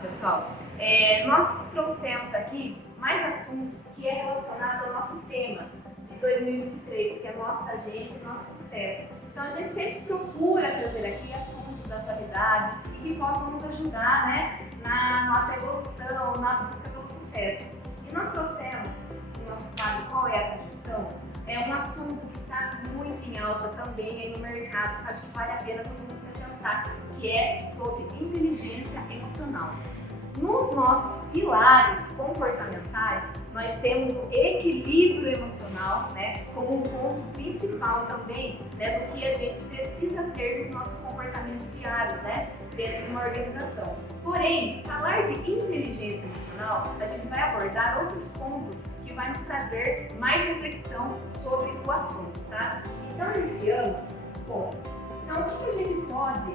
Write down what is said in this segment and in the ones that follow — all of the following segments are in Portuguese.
Pessoal, nós trouxemos aqui mais assuntos que é relacionado ao nosso tema de 2023, que é nossa gente e nosso sucesso. Então a gente sempre procura trazer aqui assuntos da atualidade e que possam nos ajudar, né, na nossa evolução, na busca pelo sucesso. E nós trouxemos no nosso quadro Qual é a Sugestão? É um assunto que está muito em alta também aí no mercado, acho que vale a pena todo mundo se atentar, que é sobre inteligência emocional. Nos nossos pilares comportamentais, nós temos o equilíbrio emocional, né, como um ponto principal também, né, do que a gente precisa ter nos nossos comportamentos diários, né, dentro de uma organização. Porém, falar de inteligência emocional, a gente vai abordar outros pontos que vai nos trazer mais reflexão sobre o assunto, tá? Então, iniciamos com... Então, o que a gente pode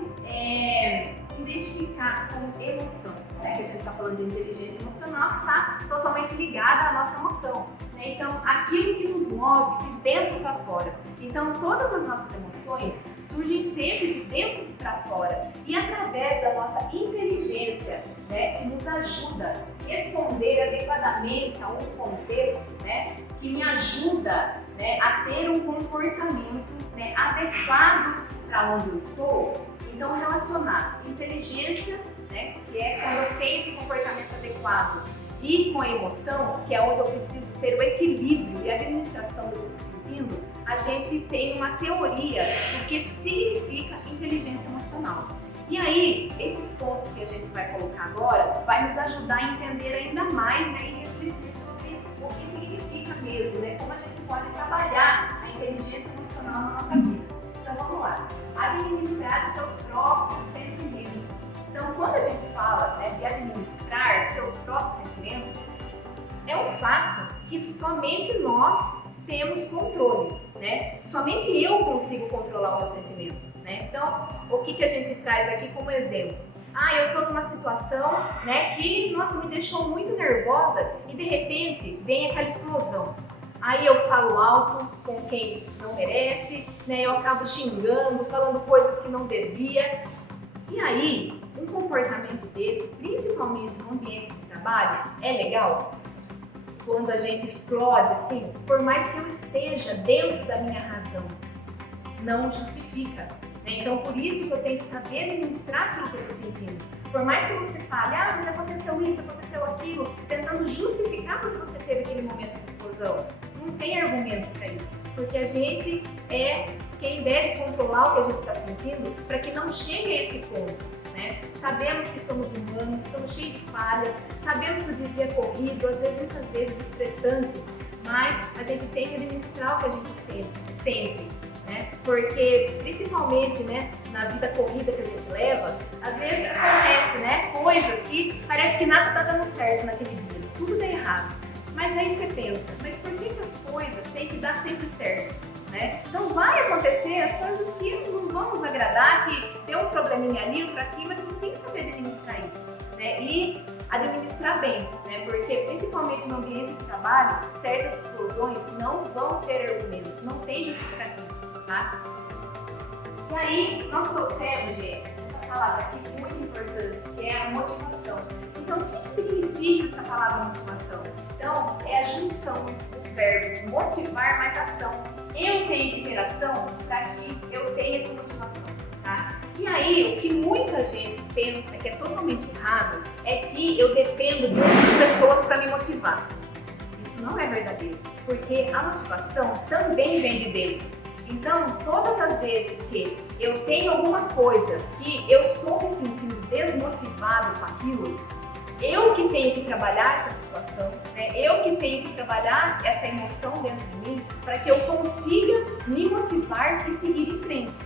identificar como emoção? Né? Que a gente está falando de inteligência emocional, que está totalmente ligada à nossa emoção. Né? Então, aquilo que nos move de dentro para fora. Então, todas as nossas emoções surgem sempre de dentro para fora. E através da nossa inteligência, né, que nos ajuda a responder adequadamente a um contexto, né, que me ajuda, né, a ter um comportamento, né, adequado para onde eu estou. Então, relacionar inteligência, né, que é quando eu tenho esse comportamento adequado, e com a emoção, que é onde eu preciso ter o equilíbrio e a administração do que eu estou sentindo, a gente tem uma teoria do que significa inteligência emocional. E aí, esses pontos que a gente vai colocar agora vai nos ajudar a entender ainda mais, né, e refletir sobre o que significa mesmo, né, como a gente pode trabalhar a inteligência emocional na nossa vida. Então vamos lá. Administrar seus próprios sentimentos. Então, quando a gente fala, né, de administrar seus próprios sentimentos, é um fato que somente nós temos controle, né? Somente eu consigo controlar o meu sentimento, né? Então, o que a gente traz aqui como exemplo? Eu estou numa situação, né, que, nossa, me deixou muito nervosa e de repente vem aquela explosão. Aí eu falo alto com quem não merece, né? Eu acabo xingando, falando coisas que não devia. E aí, um comportamento desse, principalmente no ambiente de trabalho, é legal? Quando a gente explode assim, por mais que eu esteja dentro da minha razão, não justifica. Né? Então, por isso que eu tenho que saber administrar aquilo que eu estou sentindo. Por mais que você fale, mas aconteceu isso, aconteceu aquilo, tentando justificar porque você teve aquele momento de explosão, não tem argumento para isso. Porque a gente é quem deve controlar o que a gente está sentindo para que não chegue a esse ponto. Né? Sabemos que somos humanos, estamos cheios de falhas, sabemos que o dia é corrido, às vezes, muitas vezes estressante, mas a gente tem que administrar o que a gente sente, sempre. Né? Porque, principalmente, né, na vida corrida que a gente leva, às vezes acontece, né, coisas que parece que nada está dando certo naquele dia, tudo dá errado. Mas aí você pensa, mas por que as coisas têm que dar sempre certo? Né? Então vai acontecer as coisas que não vão nos agradar, que tem um probleminha ali, outro aqui, mas você tem que saber administrar isso, né? E administrar bem, né? Porque principalmente no ambiente de trabalho, certas explosões não vão ter argumentos, não tem justificativa, tá? E aí nós trouxemos, gente, essa palavra aqui muito importante, que é a motivação. Então o que significa essa palavra motivação? Então é a junção dos verbos motivar mais ação. Eu tenho que ter ação para que eu tenha essa motivação, tá? E aí, o que muita gente pensa que é totalmente errado é que eu dependo de outras pessoas para me motivar. Isso não é verdadeiro, porque a motivação também vem de dentro. Então, todas as vezes que eu tenho alguma coisa que eu estou me sentindo desmotivado com aquilo, eu que tenho que trabalhar essa situação, né? Eu que tenho que trabalhar essa emoção dentro de mim para que eu consiga me motivar e seguir em frente.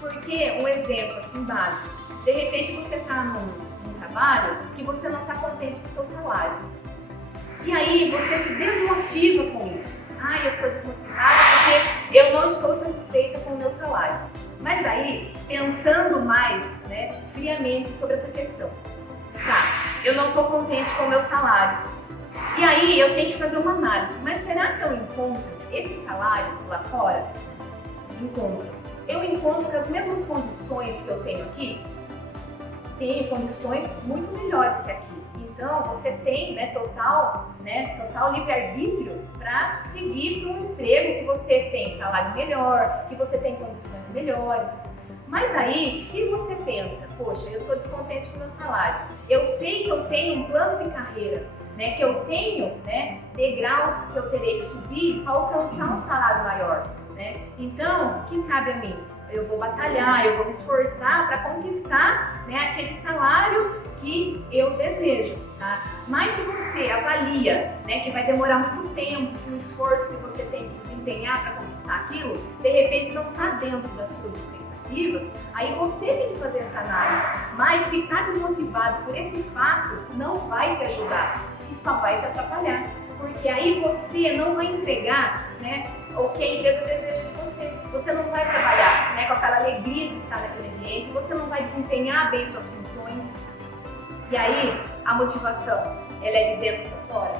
Porque, um exemplo assim básico, de repente você está num trabalho que você não está contente com o seu salário. E aí você se desmotiva com isso. Eu estou desmotivada porque eu não estou satisfeita com o meu salário. Mas aí, pensando mais, né, friamente sobre essa questão. Eu não estou contente com o meu salário. E aí eu tenho que fazer uma análise. Mas será que eu encontro esse salário lá fora? Encontro. eu encontro que as mesmas condições que eu tenho aqui, tenho condições muito melhores que aqui. Então, você tem total livre-arbítrio para seguir para um emprego que você tem salário melhor, que você tem condições melhores. Mas aí, se você pensa, poxa, eu estou descontente com o meu salário, eu sei que eu tenho um plano de carreira, que eu tenho degraus que eu terei que subir para alcançar um salário maior. Então, o que cabe a mim? Eu vou batalhar, eu vou me esforçar para conquistar aquele salário que eu desejo, tá? Mas se você avalia que vai demorar muito tempo, que o esforço que você tem que desempenhar para conquistar aquilo, de repente não está dentro das suas expectativas, aí você tem que fazer essa análise. Mas ficar desmotivado por esse fato não vai te ajudar e só vai te atrapalhar, porque aí você não vai entregar o que a empresa deseja de você. Você não vai trabalhar com aquela alegria de estar naquele ambiente, você não vai desempenhar bem suas funções. E aí, a motivação, ela é de dentro para fora.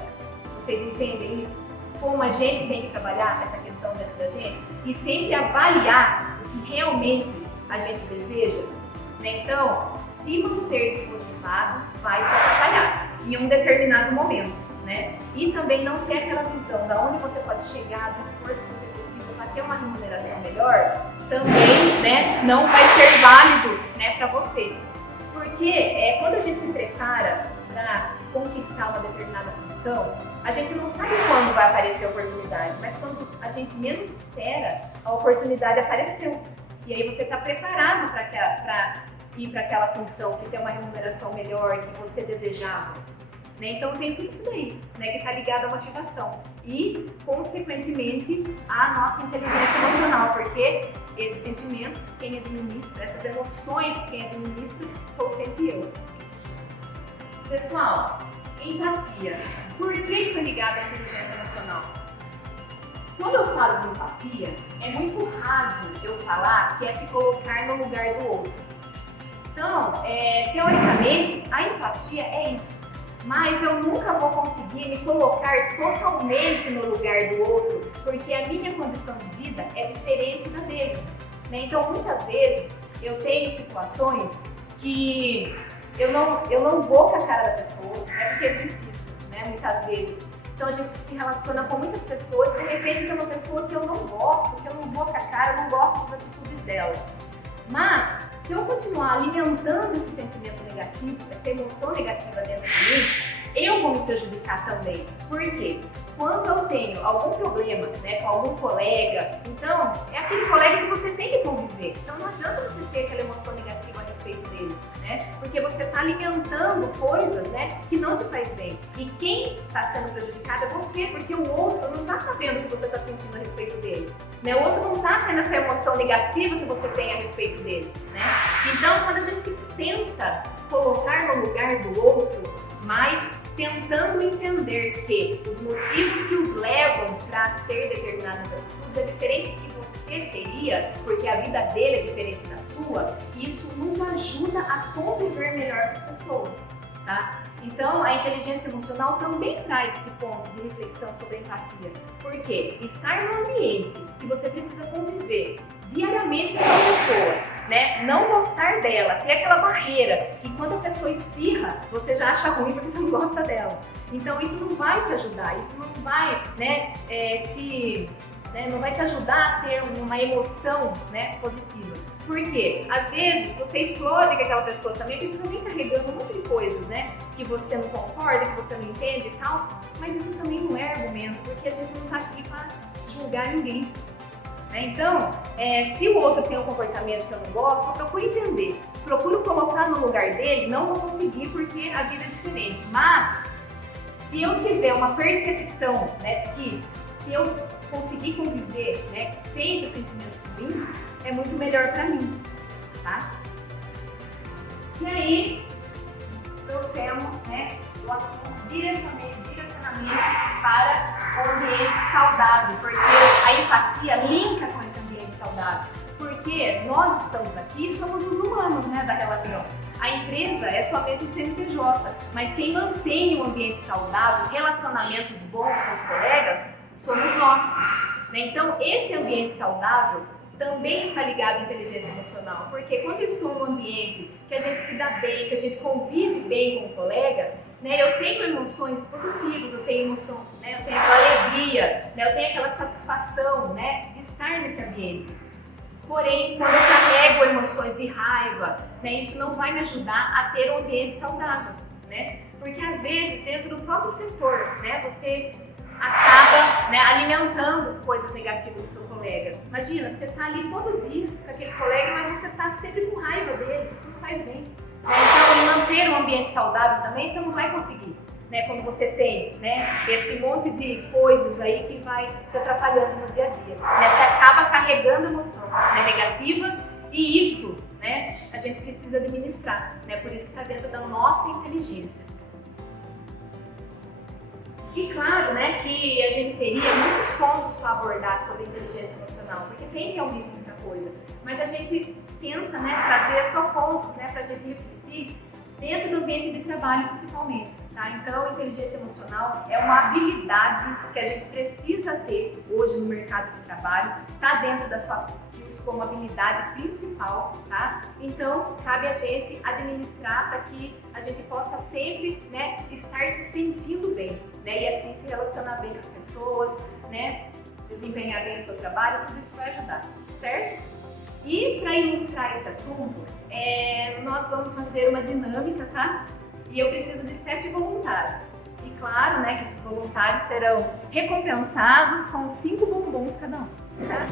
Vocês entendem isso? Como a gente tem que trabalhar essa questão dentro da gente e sempre avaliar o que realmente a gente deseja. Então, se manter desmotivado vai te atrapalhar em um determinado momento. E também não ter aquela visão da onde você pode chegar, do esforço que você precisa para ter uma remuneração melhor, também não vai ser válido para você. Porque quando a gente se prepara para conquistar uma determinada função, a gente não sabe quando vai aparecer a oportunidade, mas quando a gente menos espera, a oportunidade apareceu. E aí você está preparado para ir para aquela função que tem uma remuneração melhor, que você desejava. Então tem tudo isso daí, que está ligado à motivação e, consequentemente, à nossa inteligência emocional, porque esses sentimentos, quem administra, essas emoções, quem administra, sou sempre eu. Pessoal, empatia. Por que está ligada à inteligência emocional? Quando eu falo de empatia, é muito raso eu falar que é se colocar no lugar do outro. Então, teoricamente, a empatia é isso. Mas eu nunca vou conseguir me colocar totalmente no lugar do outro, porque a minha condição de vida é diferente da dele. Então, muitas vezes, eu tenho situações que eu não vou com a cara da pessoa, porque existe isso, muitas vezes. Então, a gente se relaciona com muitas pessoas e, de repente, tem uma pessoa que eu não gosto, que eu não vou com a cara, eu não gosto das atitudes dela. Mas, se eu continuar alimentando esse sentimento negativo, essa emoção negativa dentro de mim, eu vou me prejudicar também. Por quê? Quando eu tenho algum problema com algum colega, então é aquele colega que você tem que conviver. Então não adianta você ter aquela emoção negativa a respeito dele, porque você está alimentando coisas que não te faz bem. E quem está sendo prejudicado é você, porque o outro não está sabendo o que você está sentindo a respeito dele. O outro não está tendo essa emoção negativa que você tem a respeito dele. Então, quando a gente se tenta colocar no lugar do outro, mas tentando entender que os motivos que os levam para ter determinadas atitudes é diferente do que você teria, porque a vida dele é diferente da sua, isso nos ajuda a conviver melhor com as pessoas, tá? Então, a inteligência emocional também traz esse ponto de reflexão sobre a empatia. Porque estar num ambiente que você precisa conviver diariamente com aquela pessoa, não gostar dela, ter aquela barreira, e quando a pessoa espirra, você já acha ruim porque você não gosta dela. Então, isso não vai te ajudar, isso não vai não vai te ajudar a ter uma emoção positiva. Por quê? Às vezes você explode com aquela pessoa também, porque você já vem carregando um monte de coisas, que você não concorda, que você não entende e tal, mas isso também não é argumento, porque a gente não está aqui para julgar ninguém. Então, se o outro tem um comportamento que eu não gosto, eu procuro entender, procuro colocar no lugar dele, não vou conseguir porque a vida é diferente, mas se eu tiver uma percepção de que se eu conseguir conviver sem esses sentimentos ruins, é muito melhor para mim, tá? E aí, trouxemos o assunto direcionamento para o ambiente saudável, porque a empatia linka com esse ambiente saudável, porque nós estamos aqui, somos os humanos da relação. A empresa é somente o CNPJ, mas quem mantém um ambiente saudável, relacionamentos bons com os colegas, somos nós. Então, esse ambiente saudável também está ligado à inteligência emocional, porque quando eu estou em um ambiente que a gente se dá bem, que a gente convive bem com o colega, né, eu tenho emoções positivas, eu tenho emoção, né, eu tenho aquela alegria, né, eu tenho aquela satisfação, né, de estar nesse ambiente. Porém, quando eu carrego emoções de raiva, né, isso não vai me ajudar a ter um ambiente saudável, né? Porque às vezes dentro do próprio setor, né, você acaba, né, alimentando coisas negativas do seu colega. Imagina, você está ali todo dia com aquele colega, mas você está sempre com raiva dele, isso não faz bem. Então, em manter um ambiente saudável também, você não vai conseguir, né, quando você tem, né, esse monte de coisas aí que vai te atrapalhando no dia a dia. Né? Você acaba carregando emoção, né, negativa, e isso, né, a gente precisa administrar, né, por isso que está dentro da nossa inteligência. E claro, né, que a gente teria muitos pontos para abordar sobre inteligência emocional, porque tem realmente muita coisa, mas a gente tenta, né, trazer só pontos, né, para a gente refletir dentro do ambiente de trabalho principalmente, tá? Então, inteligência emocional é uma habilidade que a gente precisa ter hoje no mercado de trabalho, tá dentro das soft skills como habilidade principal, tá? Então, cabe a gente administrar para que a gente possa sempre, né, estar se sentindo bem, né? E assim se relacionar bem com as pessoas, né? Desempenhar bem o seu trabalho, tudo isso vai ajudar, certo? E para ilustrar esse assunto, nós vamos fazer uma dinâmica, tá? E eu preciso de 7 voluntários. E claro, né, que esses voluntários serão recompensados com 5 bombons cada um, tá?